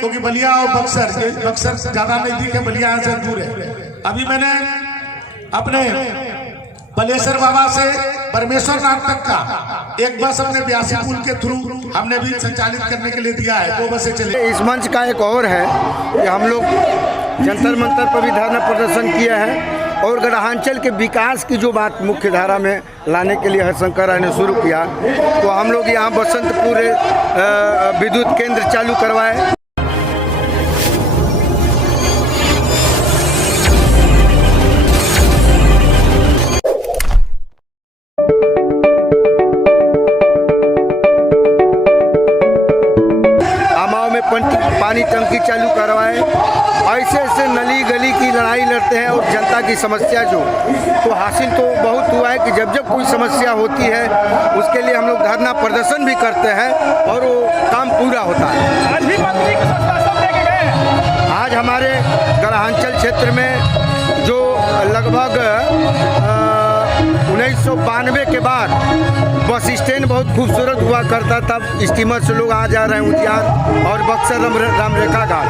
क्योंकि बलिया और बक्सर ज्यादा नजदीक है, बलिया यहाँ से दूर है। अभी मैंने अपने बलेश्वर बाबा से परमेश्वर नाथ तक का एक बस अपने ब्यासी पुल के थ्रू हमने भी संचालित करने के लिए दिया है, 2 बसें चले। इस मंच का एक और है कि हम लोग जंतर मंतर पर भी धरना प्रदर्शन किया है और ग्रामांचल के विकास की जो बात मुख्य धारा में लाने के लिए हरिशंकर राय ने शुरू किया, तो हम लोग यहाँ बसंतपुर विद्युत केंद्र चालू करवाए। आमाओं में पानी टंकी चालू करवाए। ऐसे नली गली की लड़ाई लड़ते हैं और जनता की समस्या जो तो हासिल तो बहुत हुआ है कि जब जब कोई समस्या होती है उसके लिए हम लोग धरना प्रदर्शन भी करते हैं और वो काम पूरा होता है। आज भी मंत्री को आश्वासन देके गए। आज हमारे ग्रामांचल क्षेत्र में जो लगभग 1992 के बाद बस स्टैंड बहुत खूबसूरत हुआ करता था, स्टीमर से लोग आ जा रहे हैं उद्यान और बक्सर रामरेखा घाट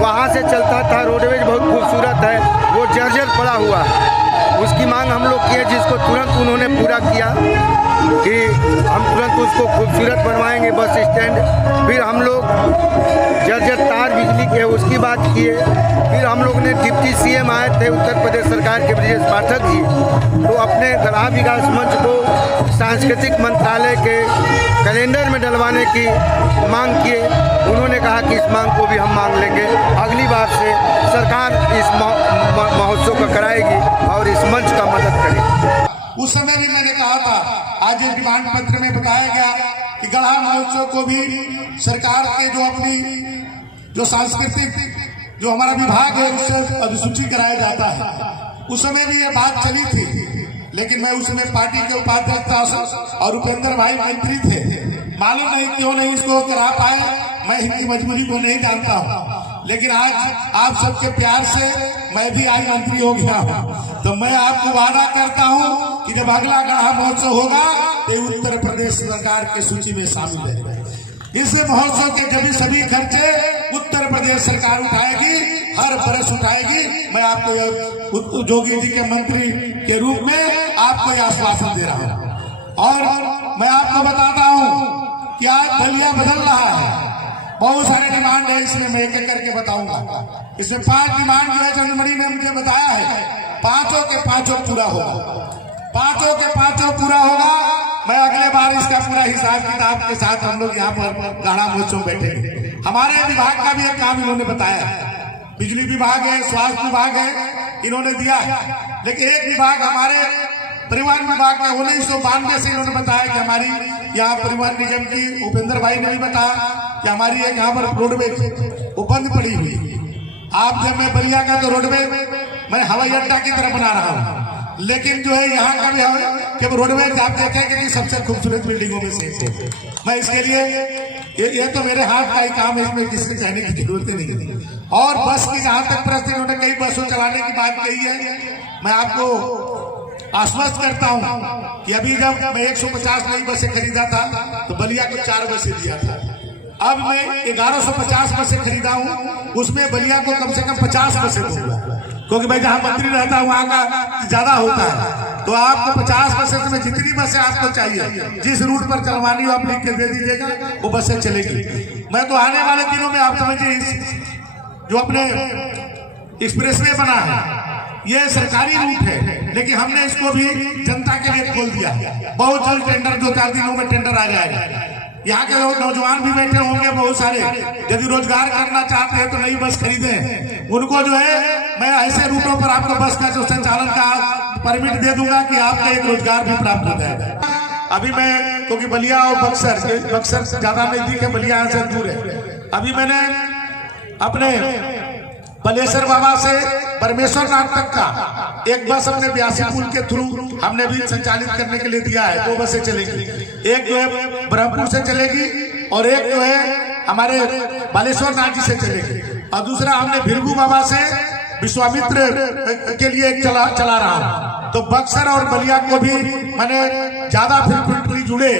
वहाँ से चलता था। रोडवेज बहुत खूबसूरत है, वो जर्जर पड़ा हुआ है। उसकी मांग हम लोग किए जिसको तुरंत उन्होंने पूरा किया कि हम तुरंत उसको खूबसूरत बनवाएंगे बस स्टैंड। फिर हम लोग जर्जर तार बिजली के उसकी बात किए। फिर हम लोग ने डिप्टी सीएम आए थे उत्तर प्रदेश सरकार के ब्रजेश पाठक जी, तो अपने ग्राम विकास मंच को सांस्कृतिक मंत्रालय के कैलेंडर में डलवाने की मांग किए। उन्होंने कहा कि इस मांग को भी हम मांग लेंगे, अगली बार से सरकार इस महोत्सव को कराएगी और इस मंच का मदद करेगी। उस समय भी मैंने कहा था, आज इस डिमांड पत्र में बताया गया कि गढ़ा महोत्सव को भी सरकार के जो अपनी जो सांस्कृतिक जो हमारा विभाग है उससे अधिसूचित कराया जाता है। उस समय भी ये बात चली थी, लेकिन मैं उस समय पार्टी के उपाध्यक्ष था और उपेंद्र भाई मंत्री थे। मालूम नहीं क्यों नहीं इसको करा पाए, मैं इनकी मजबूरी को नहीं जानता हूँ, लेकिन आज आप सबके प्यार से मैं भी आज मंत्री हो गया हूँ। तो मैं आपको वादा करता हूँ कि जब अगला गढ़ा महोत्सव होगा तो उत्तर प्रदेश सरकार की सूची में शामिल है। इस महोत्सव के जब सभी खर्चे उत्तर प्रदेश सरकार उठाएगी, हर बरस उठाएगी। मैं आपको जोगी जी के मंत्री के रूप में आपको यह आश्वासन दे रहा हूँ। और मैं आपको बताता हूँ कि आज बलिया बदल रहा है। बहुत सारे डिमांड है, इसमें मैं एक एक करके बताऊंगा। इसमें 5 डिमांड जो है चंद्रमणि ने मुझे बताया है, 5 के 5 पूरा होगा। 5 के 5 पूरा होगा। मैं अगले बार इसका पूरा हिसाब किताब के साथ हम लोग यहाँ पर गढ़ा महोत्सव बैठेंगे। हमारे विभाग का भी एक काम इन्होंने बताया, बिजली विभाग है, स्वास्थ्य विभाग है, इन्होंने दिया है। लेकिन एक विभाग हमारे परिवहन विभाग का 1992 से इन्होंने बताया कि हमारी यहाँ परिवहन निगम की, उपेंद्र भाई ने भी बताया कि हमारी एक यहाँ पर रोडवेज वो बंद पड़ी हुई। आप जब मैं बलिया का तो रोडवेज मैं हवाई अड्डा की तरह बना रहा हूँ, लेकिन जो है यहाँ का भी है कि रोडवेज आप देखेंगे कि सबसे खूबसूरत बिल्डिंगों में से मैं इसके लिए ये तो मेरे हाथ का ही काम है, इसमें किसी कहने की जरूरत नहीं है। और बस की जहां तक प्रश्न इन्होंने कई बसों चलाने की बात कही है, मैं आपको आश्वस्त करता हूं कि अभी जब मैं 150 नई बसें खरीदा था तो बलिया को 4 बसें दिया था। अब मैं 1150 बसें खरीदा हूं, उसमें बलिया को कम से कम 50 बसें दूंगा, क्योंकि भाई जहां मंत्री रहता है वहां का ज्यादा होता है। तो आपको 50 बसें में जितनी बसें आपको चाहिए, जिस रूट पर चलवानी हो आप लिख के दे दीजिएगा, वो बसें चलेगी। मैं तो आने वाले दिनों में आप समझिए जो अपने एक्सप्रेसवे बना है ये सरकारी रूट है, लेकिन हमने इसको भी जनता के लिए खोल दिया। बहुत जल्द टेंडर 2-4 दिनों में टेंडर आ जाएगा। यहाँ के लोग नौजवान भी बैठे होंगे बहुत सारे, यदि रोजगार करना चाहते हैं तो नई बस खरीदें। उनको जो है मैं ऐसे रूटों पर आपको बस का जो संचालन का परमिट दे दूंगा कि आपका एक रोजगार भी प्राप्त हो जाएगा। अभी मैं क्योंकि बलिया और बक्सर ज्यादा नजदीक है, बलिया यहाँ से दूर है। अभी मैंने अपने बलेश्वर बाबा से परमेश्वर नाथ तक का एक बस अपने ब्यासी पुल के थ्रू हमने भी संचालित करने के लिए दिया है। 2 बसें चलेगी, एक जो है ब्रह्मपुर से चलेगी और एक जो है हमारे बालेश्वर नाथ जी से चलेगी, और दूसरा हमने भिरगू बाबा से विश्वामित्र के लिए चला रहा हूँ। तो बक्सर और बलिया को भी मैंने ज्यादा फ्रीक्वेंटली जुड़े,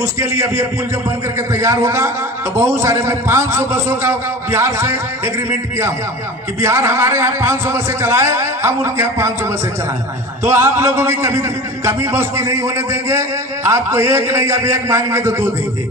उसके लिए अभी ये पुल जब बन करके तैयार होगा तो बहुत सारे, मैं 500 बसों का बिहार से एग्रीमेंट किया हूँ कि बिहार हमारे यहाँ 500 बसें चलाए, हम उनके यहाँ 500 बसें चलाएं। तो आप लोगों की कभी कमी बस की नहीं होने देंगे। आपको एक नहीं, अब एक मांगेंगे तो दो देंगे।